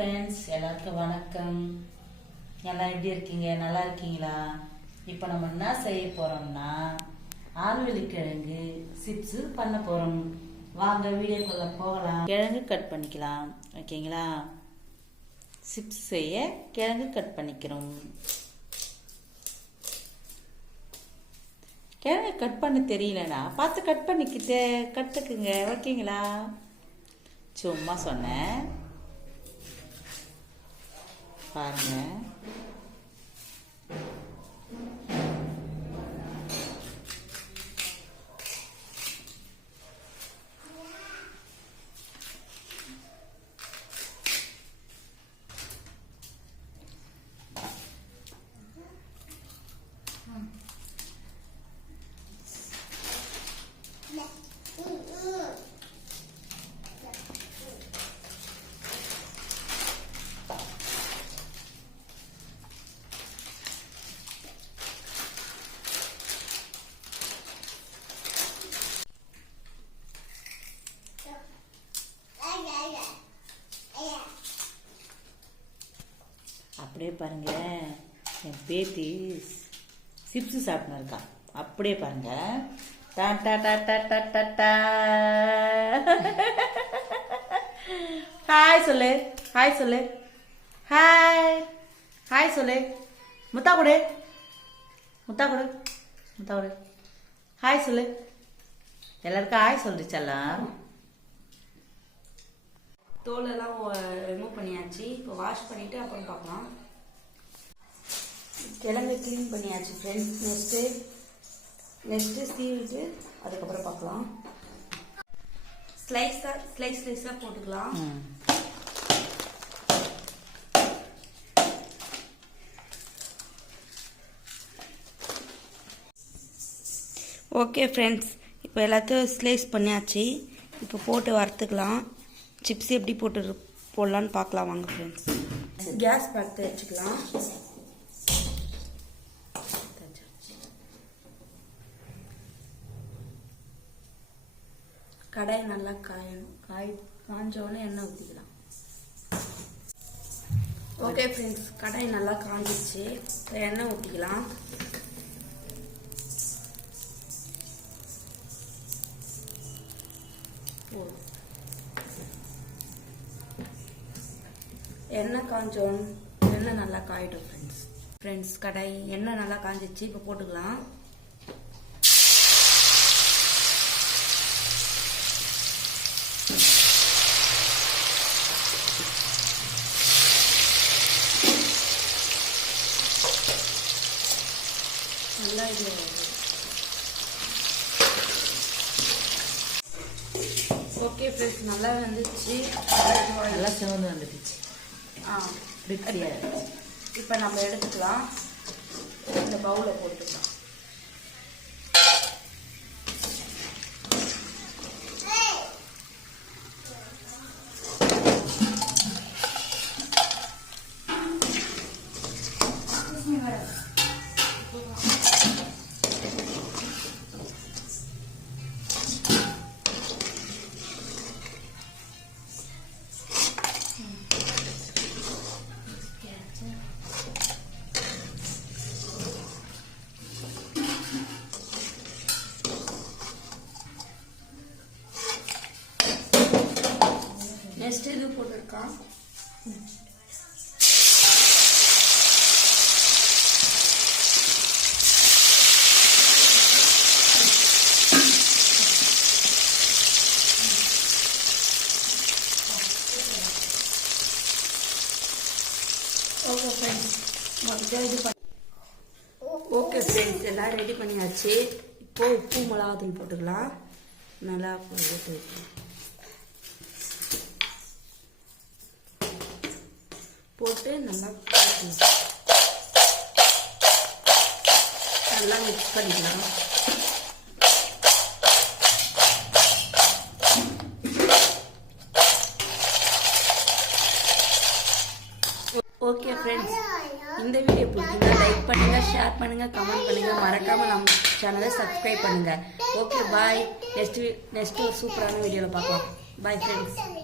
Friends, எல்லாருக்கும் வணக்கம். எல்லாம் எப்படி இருக்கீங்க? நல்லா இருக்கீங்களா? இப்போ நம்ம என்ன செய்ய போறோம்னா ஆழ்வெள்ளிக்கிழங்கு சிப்ஸ் பண்ண போறோம். வாங்க வீடியோக்குள்ள போகலாம். கிழங்கு கட் பண்ணிக்கலாம். ஓகேங்களா? சிப்ஸ் செய்ய கிழங்கு கட் பண்ணிக்கிறோம். கிழங்கு கட் பண்ண தெரியலனா பார்த்து கட் பண்ணிக்கிட்டு கற்றுக்குங்க. ஓகேங்களா? சும்மா சொன்னேன், பாருங்க. அப்படியே பாருங்க, என் பேத்தி சிப்ஸ் சாப்பிட்டு இருக்கா. அப்படியே பாருங்க. ஹாய் சொல்லு, ஹாய் சொல்லு, ஹாய் ஹாய் சொல்லு. முத்தா கொடு, முத்தா கொடு, முத்தா கொடு. ஹாய் சொல்லு. எல்லாருக்கும் ஹாய் சொல்லிச்செல்லாம். தோலெல்லாம் ரிமூவ் பண்ணியாச்சு. இப்போ வாஷ் பண்ணிவிட்டு அப்புறம் பார்க்கலாம். கிழங்கு க்ளீன் பண்ணியாச்சு ஃப்ரெண்ட்ஸ். நெக்ஸ்ட்டு சீவிட்டு அதுக்கப்புறம் பார்க்கலாம். ஸ்லைஸாக போட்டுக்கலாம். ஓகே ஃப்ரெண்ட்ஸ், இப்போ எல்லாத்தையும் ஸ்லைஸ் பண்ணியாச்சு. இப்போ போட்டு வறுத்துக்கலாம். சிப்ஸ் எப்படி போடலான்னு பார்க்கலாம் வாங்க ஃப்ரெண்ட்ஸ். கேஸ் பார்த்து வச்சுக்கலாம். கடாய் நல்லா காயணும். காஞ்சோடனே எண்ணெய் ஊற்றிக்கலாம். ஓகே ஃப்ரெண்ட்ஸ், கடாய் நல்லா காஞ்சிச்சு. எண்ணெய் ஊற்றிக்கலாம். எண்ணெய் காஞ்சோம். எண்ணெய் நல்லா காயிடும் ஃப்ரெண்ட்ஸ். கடாய் எண்ணெய் நல்லா காஞ்சிச்சு. இப்போ போட்டுக்கலாம். நல்லா இது ஓகே ஃப்ரெண்ட்ஸ், நல்லா வந்துச்சு. நல்லா சிவந்து வந்துடுச்சு. இப்போ நம்ம எடுத்துக்கலாம். இந்த பவுல போட்டுக்கலாம். நெக்ஸ்ட் இது போட்டிருக்கான். ஓகே ஃப்ரெண்ட்ஸ், எல்லாம் ரெடி பண்ணியாச்சு. இப்போ உப்பு மிளகாத்தூள் போட்டுக்கலாம். நல்லா போட்டு நல்லா மிக்ஸ் பண்ணிக்கலாம். ஓகே ஃப்ரெண்ட்ஸ், இந்த வீடியோ பிடிச்சிருந்தா லைக் பண்ணுங்க, ஷேர் பண்ணுங்க, கமெண்ட் பண்ணுங்க. மறக்காம நம்ம சேனலை சப்ஸ்கிரைப் பண்ணுங்க. Okay bye. நெக்ஸ்ட் ஒரு சூப்பரான வீடியோவில் பார்க்கலாம். Bye friends.